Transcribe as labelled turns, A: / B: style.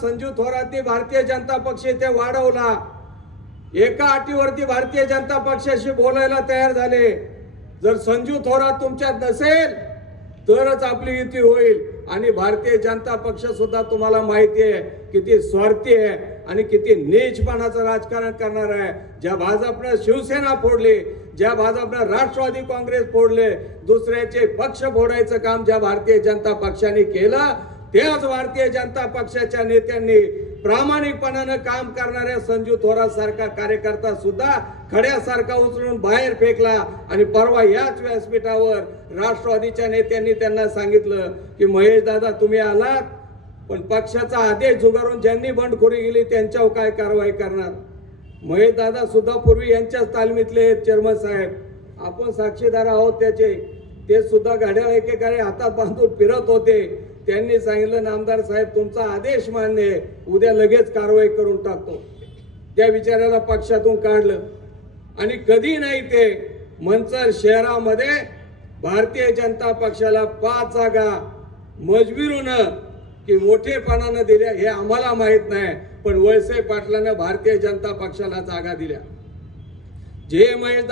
A: संजू थोरातनी भारतीय जनता पक्ष इथे वाढवला. एका अटीवरती भारतीय जनता पक्षाशी बोलायला तयार झाले. जर संजू थोरात तुमच्यात नसेल तरच आपली युती होईल. आणि भारतीय जनता पक्ष सुद्धा तुम्हाला माहिती आहे किती स्वार्थी आहे आणि किती नीचपणाचं राजकारण करणार आहे. ज्या भाजपनं शिवसेना फोडली ज्या भाजपनं राष्ट्रवादी काँग्रेस फोडले दुसऱ्याचे पक्ष फोडायचं काम ज्या भारतीय जनता पक्षाने केलं त्याच भारतीय जनता पक्षाच्या नेत्यांनी प्रामाणिकपणानं काम करणाऱ्या संजू थोरात सारखा कार्यकर्ता सुद्धा खड्यासारखा उचलून बाहेर फेकला. आणि परवा याच व्यासपीठावर राष्ट्रवादीच्या नेत्यांनी त्यांना सांगितलं की महेश दादा तुम्ही आलात पण पक्षाचा आदेश झुगारून ज्यांनी बंडखोरी गेली त्यांच्यावर काय कारवाई करणार? महेश दादा सुद्धा पूर्वी यांच्याच तालमीतले चेअरमन साहेब. आपण साक्षीदार आहोत त्याचे. ते सुद्धा गाड्या एकेकाने हातात बांधून फिरत होते. त्यांनी सांगितलं नामदार साहेब तुमचा आदेश मान्य आहे. उद्या लगेच कारवाई करून टाकतो. त्या विचाराला पक्षातून काढलं. आणि कधी नाही ते मंचर शहरामध्ये भारतीय जनता पक्षाला पाच जागा मजबीरून की मोठेपणानं दिल्या हे आम्हाला माहीत नाही. पण वळसे पाटलानं भारतीय जनता पक्षाला जागा दिल्या. जे महेश